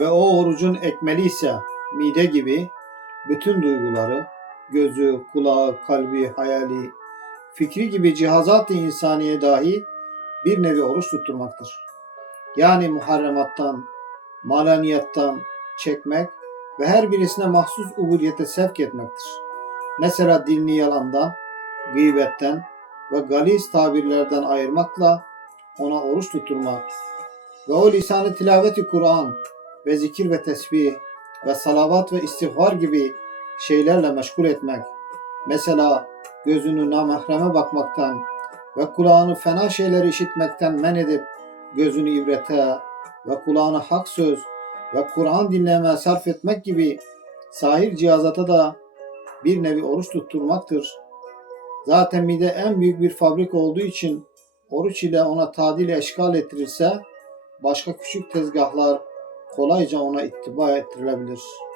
ve o orucun ekmeli ise mide gibi bütün duyguları, gözü, kulağı, kalbi, hayali, fikri gibi cihazat-ı insaniye dahi bir nevi oruç tutturmaktır. Yani muharremattan, malaniyattan çekmek ve her birisine mahsus ubudiyete sevk etmektir. Mesela dilini yalandan, gıybetten ve galiz tabirlerden ayırmakla ona oruç tutturmak ve o lisanı tilaveti Kur'an ve zikir ve tesbih ve salavat ve istiğfar gibi şeylerle meşgul etmek. Mesela gözünü namahreme bakmaktan ve kulağını fena şeyler işitmekten men edip gözünü ibrete ve kulağını hak söz ve Kur'an dinlemeye sarf etmek gibi sahir cihazata da bir nevi oruç tutturmaktır. Zaten mide en büyük bir fabrik olduğu için oruç ile ona tadil eşgal ettirirse başka küçük tezgahlar kolayca ona ittiba ettirilebilir.''